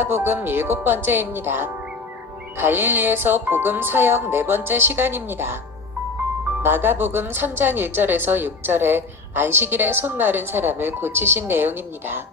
마가복음 7번째입니다. 갈릴리에서 복음 사역 4번째 시간입니다. 마가복음 3장 1절에서 6절에 안식일에 손 마른 사람을 고치신 내용입니다.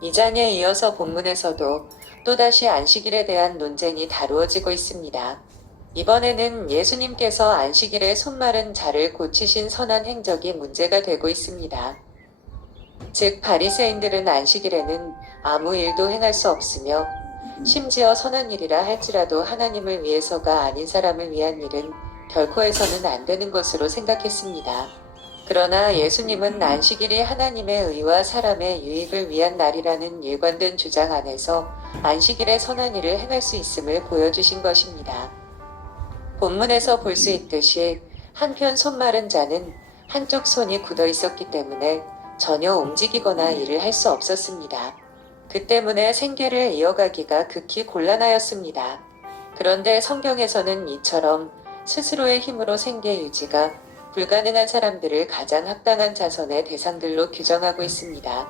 이 장에 이어서 본문에서도 또다시 안식일에 대한 논쟁이 다루어지고 있습니다. 이번에는 예수님께서 안식일에 손 마른 자를 고치신 선한 행적이 문제가 되고 있습니다. 즉 바리새인들은 안식일에는 아무 일도 행할 수 없으며 심지어 선한 일이라 할지라도 하나님을 위해서가 아닌 사람을 위한 일은 결코 해서는 안 되는 것으로 생각했습니다. 그러나 예수님은 안식일이 하나님의 의와 사람의 유익을 위한 날이라는 일관된 주장 안에서 안식일에 선한 일을 행할 수 있음을 보여주신 것입니다. 본문에서 볼 수 있듯이 한편 손 마른 자는 한쪽 손이 굳어 있었기 때문에 전혀 움직이거나 일을 할 수 없었습니다. 그 때문에 생계를 이어가기가 극히 곤란하였습니다. 그런데 성경에서는 이처럼 스스로의 힘으로 생계 유지가 불가능한 사람들을 가장 합당한 자선의 대상들로 규정하고 있습니다.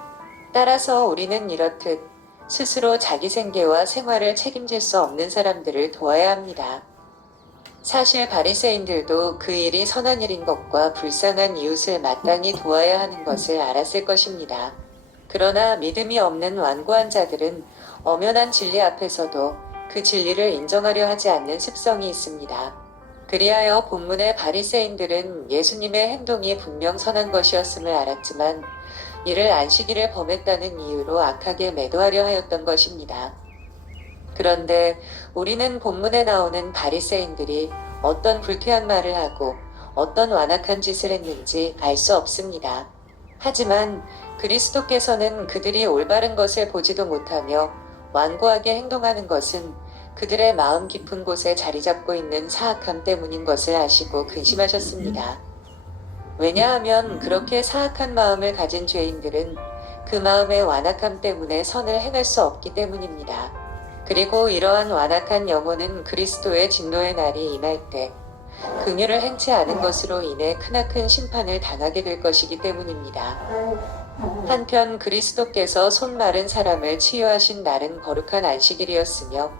따라서 우리는 이렇듯 스스로 자기 생계와 생활을 책임질 수 없는 사람들을 도와야 합니다. 사실 바리새인들도 그 일이 선한 일인 것과 불쌍한 이웃을 마땅히 도와야 하는 것을 알았을 것입니다. 그러나 믿음이 없는 완고한 자들은 엄연한 진리 앞에서도 그 진리를 인정하려 하지 않는 습성이 있습니다. 그리하여 본문의 바리새인들은 예수님의 행동이 분명 선한 것이었음을 알았지만 이를 안식일을 범했다는 이유로 악하게 매도하려 하였던 것입니다. 그런데 우리는 본문에 나오는 바리새인들이 어떤 불쾌한 말을 하고 어떤 완악한 짓을 했는지 알 수 없습니다. 하지만 그리스도께서는 그들이 올바른 것을 보지도 못하며 완고하게 행동하는 것은 그들의 마음 깊은 곳에 자리 잡고 있는 사악함 때문인 것을 아시고 근심하셨습니다. 왜냐하면 그렇게 사악한 마음을 가진 죄인들은 그 마음의 완악함 때문에 선을 행할 수 없기 때문입니다. 그리고 이러한 완악한 영혼은 그리스도의 진노의 날이 임할 때 긍휼을 행치 않은 것으로 인해 크나큰 심판을 당하게 될 것이기 때문입니다. 한편 그리스도께서 손 마른 사람을 치유하신 날은 거룩한 안식일이었으며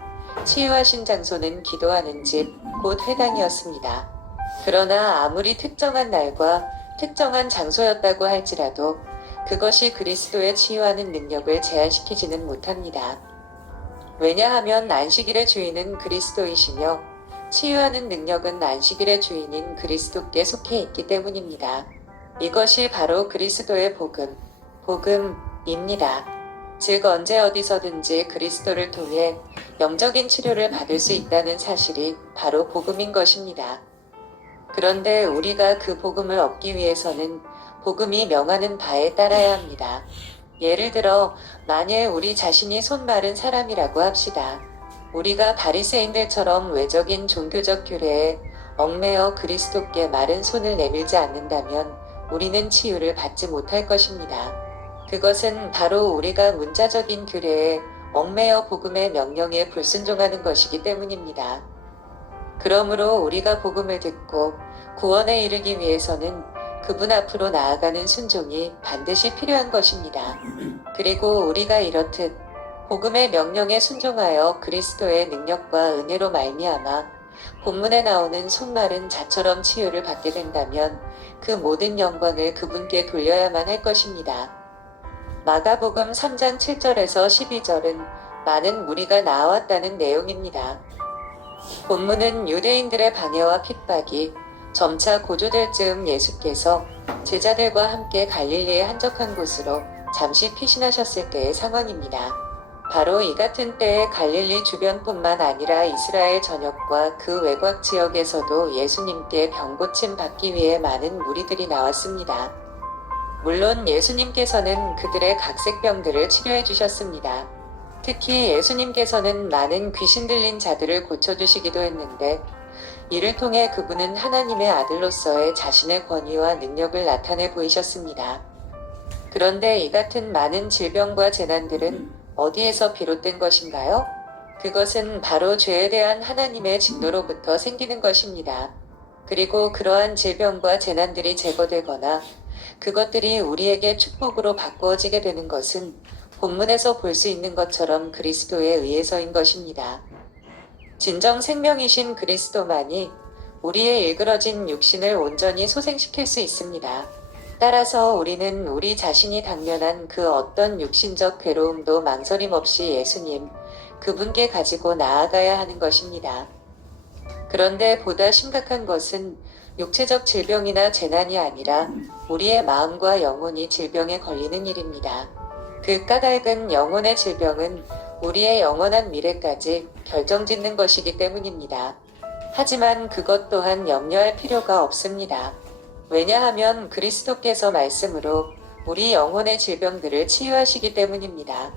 치유하신 장소는 기도하는 집, 곧 회당이었습니다. 그러나 아무리 특정한 날과 특정한 장소였다고 할지라도 그것이 그리스도의 치유하는 능력을 제한시키지는 못합니다. 왜냐하면 안식일의 주인은 그리스도이시며 치유하는 능력은 안식일의 주인인 그리스도께 속해 있기 때문입니다. 이것이 바로 그리스도의 복음입니다. 즉 언제 어디서든지 그리스도를 통해 영적인 치료를 받을 수 있다는 사실이 바로 복음인 것입니다. 그런데 우리가 그 복음을 얻기 위해서는 복음이 명하는 바에 따라야 합니다. 예를 들어 만일 우리 자신이 손 마른 사람이라고 합시다. 우리가 바리새인들처럼 외적인 종교적 규례에 얽매여 그리스도께 마른 손을 내밀지 않는다면 우리는 치유를 받지 못할 것입니다. 그것은 바로 우리가 문자적인 규례에 얽매여 복음의 명령에 불순종하는 것이기 때문입니다. 그러므로 우리가 복음을 듣고 구원에 이르기 위해서는 그분 앞으로 나아가는 순종이 반드시 필요한 것입니다. 그리고 우리가 이렇듯 복음의 명령에 순종하여 그리스도의 능력과 은혜로 말미암아 본문에 나오는 손 마른 자처럼 치유를 받게 된다면 그 모든 영광을 그분께 돌려야만 할 것입니다. 마가복음 3장 7절에서 12절은 많은 무리가 나아왔다는 내용입니다. 본문은 유대인들의 방해와 핍박이 점차 고조될 즈음 예수께서 제자들과 함께 갈릴리의 한적한 곳으로 잠시 피신하셨을 때의 상황입니다. 바로 이 같은 때에 갈릴리 주변뿐만 아니라 이스라엘 전역과 그 외곽 지역에서도 예수님께 병고침 받기 위해 많은 무리들이 나왔습니다. 물론 예수님께서는 그들의 각색병들을 치료해 주셨습니다. 특히 예수님께서는 많은 귀신 들린 자들을 고쳐주시기도 했는데 이를 통해 그분은 하나님의 아들로서의 자신의 권위와 능력을 나타내 보이셨습니다. 그런데 이 같은 많은 질병과 재난들은 어디에서 비롯된 것인가요? 그것은 바로 죄에 대한 하나님의 진노로부터 생기는 것입니다. 그리고 그러한 질병과 재난들이 제거되거나 그것들이 우리에게 축복으로 바꾸어지게 되는 것은 본문에서 볼 수 있는 것처럼 그리스도에 의해서인 것입니다. 진정 생명이신 그리스도만이 우리의 일그러진 육신을 온전히 소생시킬 수 있습니다. 따라서 우리는 우리 자신이 당면한 그 어떤 육신적 괴로움도 망설임 없이 예수님, 그분께 가지고 나아가야 하는 것입니다. 그런데 보다 심각한 것은 육체적 질병이나 재난이 아니라 우리의 마음과 영혼이 질병에 걸리는 일입니다. 그 까닭은 영혼의 질병은 우리의 영원한 미래까지 결정짓는 것이기 때문입니다. 하지만 그것 또한 염려할 필요가 없습니다. 왜냐하면 그리스도께서 말씀으로 우리 영혼의 질병들을 치유하시기 때문입니다.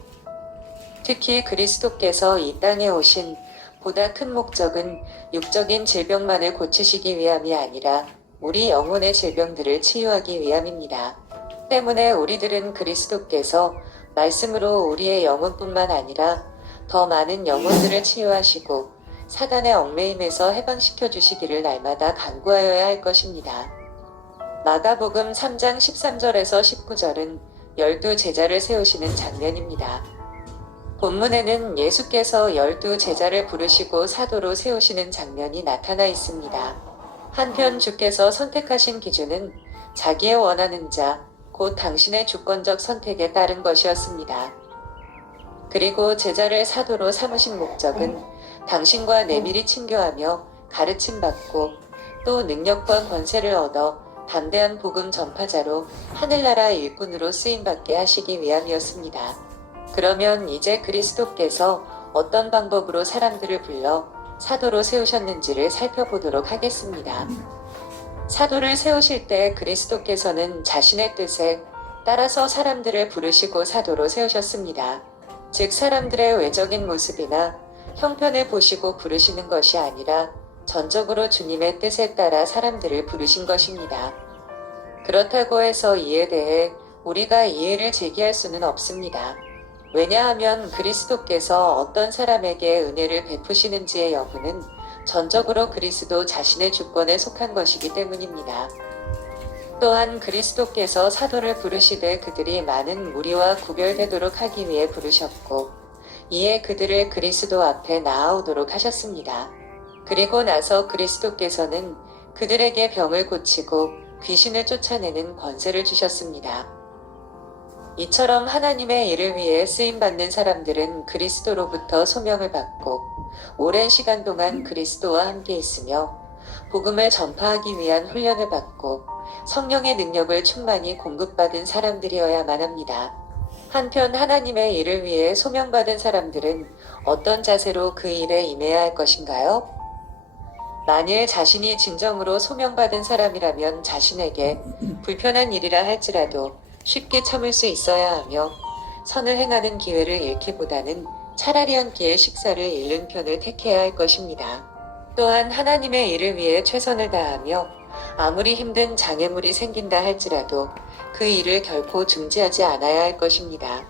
특히 그리스도께서 이 땅에 오신 보다 큰 목적은 육적인 질병만을 고치시기 위함이 아니라 우리 영혼의 질병들을 치유하기 위함입니다. 때문에 우리들은 그리스도께서 말씀으로 우리의 영혼뿐만 아니라 더 많은 영혼들을 치유하시고 사단의 얽매임에서 해방시켜 주시기를 날마다 간구하여야 할 것입니다. 마가복음 3장 13절에서 19절은 12 제자를 세우시는 장면입니다. 본문에는 예수께서 12 제자를 부르시고 사도로 세우시는 장면이 나타나 있습니다. 한편 주께서 선택하신 기준은 자기의 원하는 자, 곧 당신의 주권적 선택에 따른 것이었습니다. 그리고 제자를 사도로 삼으신 목적은 당신과 내밀히 친교하며 가르침받고 또 능력과 권세를 얻어 담대한 복음 전파자로 하늘나라 일꾼으로 쓰임받게 하시기 위함이었습니다. 그러면 이제 그리스도께서 어떤 방법으로 사람들을 불러 사도로 세우셨는지를 살펴보도록 하겠습니다. 사도를 세우실 때 그리스도께서는 자신의 뜻에 따라서 사람들을 부르시고 사도로 세우셨습니다. 즉 사람들의 외적인 모습이나 형편을 보시고 부르시는 것이 아니라 전적으로 주님의 뜻에 따라 사람들을 부르신 것입니다. 그렇다고 해서 이에 대해 우리가 이의를 제기할 수는 없습니다. 왜냐하면 그리스도께서 어떤 사람에게 은혜를 베푸시는지의 여부는 전적으로 그리스도 자신의 주권에 속한 것이기 때문입니다. 또한 그리스도께서 사도를 부르시되 그들이 많은 무리와 구별되도록 하기 위해 부르셨고 이에 그들을 그리스도 앞에 나아오도록 하셨습니다. 그리고 나서 그리스도께서는 그들에게 병을 고치고 귀신을 쫓아내는 권세를 주셨습니다. 이처럼 하나님의 일을 위해 쓰임받는 사람들은 그리스도로부터 소명을 받고 오랜 시간 동안 그리스도와 함께 있으며 복음을 전파하기 위한 훈련을 받고 성령의 능력을 충만히 공급받은 사람들이어야만 합니다. 한편 하나님의 일을 위해 소명받은 사람들은 어떤 자세로 그 일에 임해야 할 것인가요? 만일 자신이 진정으로 소명받은 사람이라면 자신에게 불편한 일이라 할지라도 쉽게 참을 수 있어야 하며 선을 행하는 기회를 잃기보다는 차라리 한 끼의 식사를 잃는 편을 택해야 할 것입니다. 또한 하나님의 일을 위해 최선을 다하며 아무리 힘든 장애물이 생긴다 할지라도 그 일을 결코 중지하지 않아야 할 것입니다.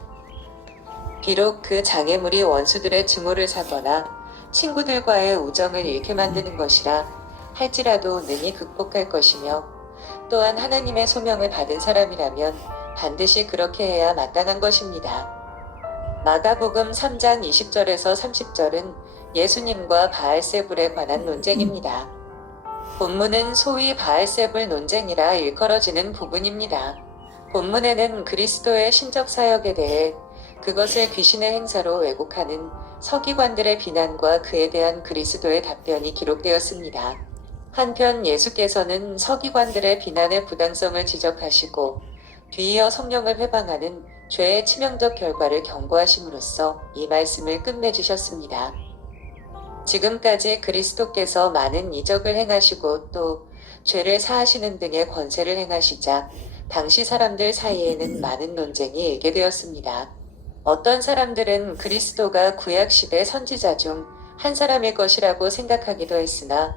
비록 그 장애물이 원수들의 증오를 사거나 친구들과의 우정을 잃게 만드는 것이라 할지라도 능히 극복할 것이며 또한 하나님의 소명을 받은 사람이라면 반드시 그렇게 해야 마땅한 것입니다. 마가복음 3장 20절에서 30절은 예수님과 바알세불에 관한 논쟁입니다. 본문은 소위 바알세불 논쟁이라 일컬어지는 부분입니다. 본문에는 그리스도의 신적 사역에 대해 그것을 귀신의 행사로 왜곡하는 서기관들의 비난과 그에 대한 그리스도의 답변이 기록되었습니다. 한편 예수께서는 서기관들의 비난의 부당성을 지적하시고 뒤이어 성령을 회방하는 죄의 치명적 결과를 경고하심으로써 이 말씀을 끝맺으셨습니다. 지금까지 그리스도께서 많은 이적을 행하시고 또 죄를 사하시는 등의 권세를 행하시자 당시 사람들 사이에는 많은 논쟁이 일게 되었습니다. 어떤 사람들은 그리스도가 구약시대 선지자 중 한 사람일 것이라고 생각하기도 했으나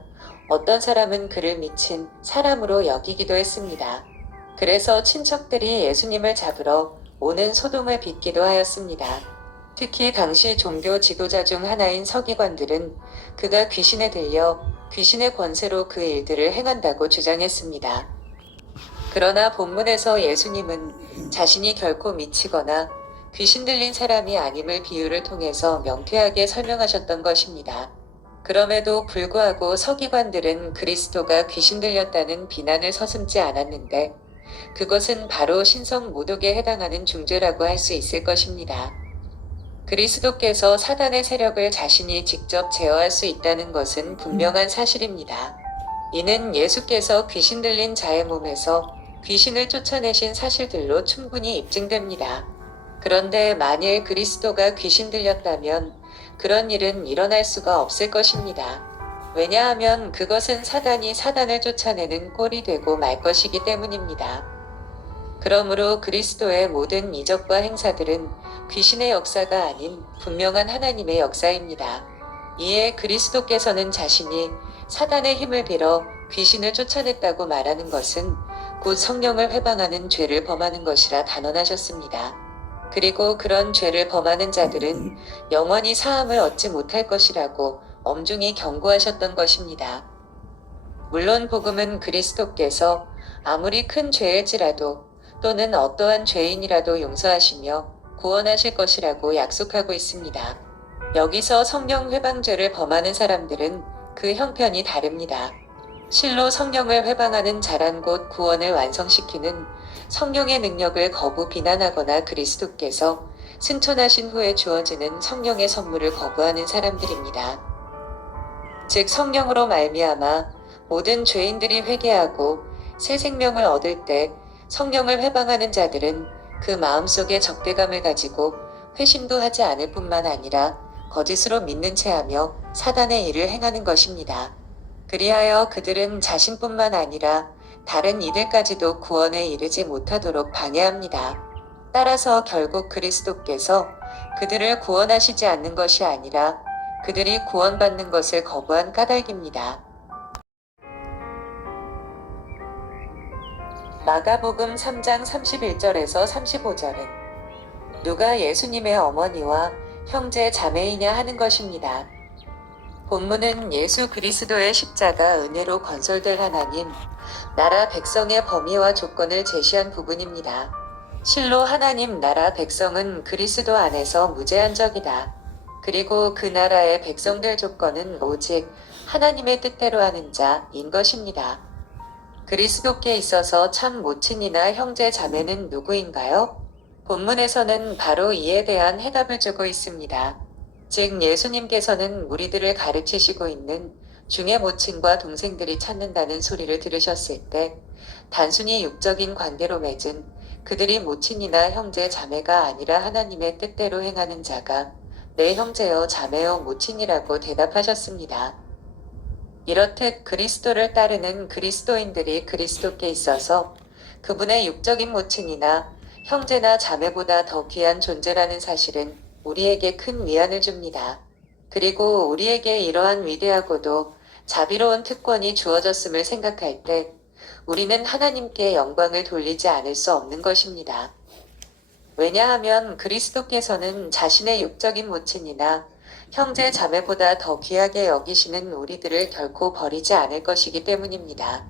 어떤 사람은 그를 미친 사람으로 여기기도 했습니다. 그래서 친척들이 예수님을 잡으러 오는 소동을 빚기도 하였습니다. 특히 당시 종교 지도자 중 하나인 서기관들은 그가 귀신에 들려 귀신의 권세로 그 일들을 행한다고 주장했습니다. 그러나 본문에서 예수님은 자신이 결코 미치거나 귀신 들린 사람이 아님을 비유를 통해서 명쾌하게 설명하셨던 것입니다. 그럼에도 불구하고 서기관들은 그리스도가 귀신 들렸다는 비난을 서슴지 않았는데 그것은 바로 신성 모독에 해당하는 중죄라고 할 수 있을 것입니다. 그리스도께서 사단의 세력을 자신이 직접 제어할 수 있다는 것은 분명한 사실입니다. 이는 예수께서 귀신 들린 자의 몸에서 귀신을 쫓아내신 사실들로 충분히 입증됩니다. 그런데 만일 그리스도가 귀신 들렸다면 그런 일은 일어날 수가 없을 것입니다. 왜냐하면 그것은 사단이 사단을 쫓아내는 꼴이 되고 말 것이기 때문입니다. 그러므로 그리스도의 모든 이적과 행사들은 귀신의 역사가 아닌 분명한 하나님의 역사입니다. 이에 그리스도께서는 자신이 사단의 힘을 빌어 귀신을 쫓아냈다고 말하는 것은 곧 성령을 회방하는 죄를 범하는 것이라 단언하셨습니다. 그리고 그런 죄를 범하는 자들은 영원히 사함을 얻지 못할 것이라고 엄중히 경고하셨던 것입니다. 물론 복음은 그리스도께서 아무리 큰 죄일지라도 또는 어떠한 죄인이라도 용서하시며 구원하실 것이라고 약속하고 있습니다. 여기서 성령 회방죄를 범하는 사람들은 그 형편이 다릅니다. 실로 성령을 회방하는 자란 곧 구원을 완성시키는 성령의 능력을 거부 비난하거나 그리스도께서 승천하신 후에 주어지는 성령의 선물을 거부하는 사람들입니다. 즉 성령으로 말미암아 모든 죄인들이 회개하고 새 생명을 얻을 때 성령을 회방하는 자들은 그 마음속에 적대감을 가지고 회심도 하지 않을 뿐만 아니라 거짓으로 믿는 체하며 사단의 일을 행하는 것입니다. 그리하여 그들은 자신뿐만 아니라 다른 이들까지도 구원에 이르지 못하도록 방해합니다. 따라서 결국 그리스도께서 그들을 구원하시지 않는 것이 아니라 그들이 구원받는 것을 거부한 까닭입니다. 마가복음 3장 31절에서 35절은 누가 예수님의 어머니와 형제 자매이냐 하는 것입니다. 본문은 예수 그리스도의 십자가 은혜로 건설될 하나님, 나라 백성의 범위와 조건을 제시한 부분입니다. 실로 하나님 나라 백성은 그리스도 안에서 무제한적이다. 그리고 그 나라의 백성들 조건은 오직 하나님의 뜻대로 하는 자인 것입니다. 그리스도께 있어서 참 모친이나 형제 자매는 누구인가요? 본문에서는 바로 이에 대한 해답을 주고 있습니다. 즉 예수님께서는 무리들을 가르치시고 있는 중에 모친과 동생들이 찾는다는 소리를 들으셨을 때 단순히 육적인 관계로 맺은 그들이 모친이나 형제 자매가 아니라 하나님의 뜻대로 행하는 자가 내 형제여 자매여 모친이라고 대답하셨습니다. 이렇듯 그리스도를 따르는 그리스도인들이 그리스도께 있어서 그분의 육적인 모친이나 형제나 자매보다 더 귀한 존재라는 사실은 우리에게 큰 위안을 줍니다. 그리고 우리에게 이러한 위대하고도 자비로운 특권이 주어졌음을 생각할 때 우리는 하나님께 영광을 돌리지 않을 수 없는 것입니다. 왜냐하면 그리스도께서는 자신의 육적인 모친이나 형제 자매보다 더 귀하게 여기시는 우리들을 결코 버리지 않을 것이기 때문입니다.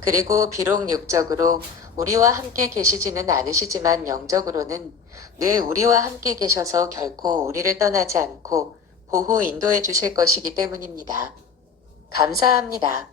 그리고 비록 육적으로 우리와 함께 계시지는 않으시지만 영적으로는 늘 우리와 함께 계셔서 결코 우리를 떠나지 않고 보호 인도해 주실 것이기 때문입니다. 감사합니다.